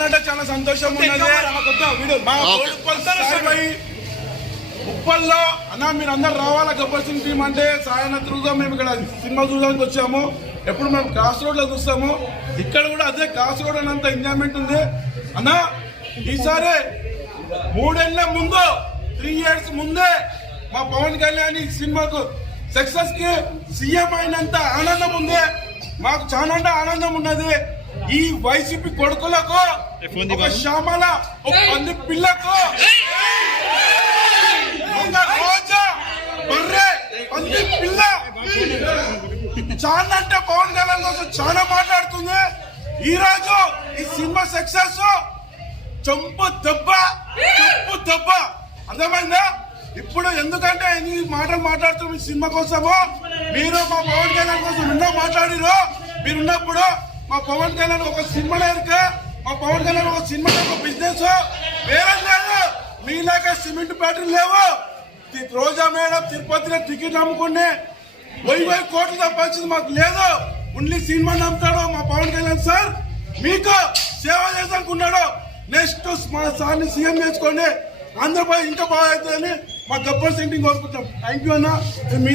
చాలా అంటే చాలా సంతోషం ఉన్నది మా ఉప్పల్లో అన్న మీరు అందరు రావాలా? గబ్బర్ సింగ్ టీం అంటే సాయన తిరుగుదాం మేము ఇక్కడ సినిమా చూడడానికి వచ్చాము. ఎప్పుడు మేము క్రాస్ రోడ్లో చూస్తాము. ఇక్కడ కూడా అదే క్రాస్ రోడ్ అనంత ఎంజాయ్మెంట్ ఉంది. అన్న ఈసారి మూడేళ్ళ ముందు త్రీ ఇయర్స్ ముందే మా పవన్ కళ్యాణ్ సినిమాకు సక్సెస్కి సీఎం అయినంత ఆనందం ఉంది. మాకు చాలా అంటే ఆనందం ఉన్నది. ఈ వైసీపీ కొడుకులకు ఒక శ్యామల ఒక పంది పిల్లకు పంది పిల్ల. చాలా అంటే పవన్ కళ్యాణ్ కోసం చాలా మాట్లాడుతుంది. ఈ రోజు ఈ సినిమా సక్సెస్. చంపు దెబ్బ చంపు దెబ్బ. అర్థమైందా? ఇప్పుడు ఎందుకంటే ఈ మాటలు మాట్లాడుతున్న ఈ సినిమా కోసము మీరు మా పవన్ కళ్యాణ్ కోసం ఎన్నో మాట్లాడిరు మీరు ఉన్నప్పుడు మా పవన్ కళ్యాణ్ ఒక సినిమా లేక మా పవన్ కళ్యాణ్ ఒక సినిమా ఒక బిజినెస్ వేరే లేదు మీలాగా సిమెంట్ బ్యాటరీ లేవు. రోజా మేడం తిరుపతిలో టికెట్ అమ్ముకుని వెయ్యి వెయ్యి కోట్లు తప్పించింది మాకు లేదు. ఓన్లీ సినిమా నమ్ముతాడు మా పవన్ కళ్యాణ్ సార్. మీకు సేవ చేసానుకున్నాడు నెక్స్ట్ మా సార్ని సీఎం చేసుకోండి. ఆంధ్రప్రదేశ్ ఇంకా బాగా అవుతుందని మా గబ్బర్ సెంటింగ్ కోరుకుంటాం థ్యాంక్ యూ అన్న. మీ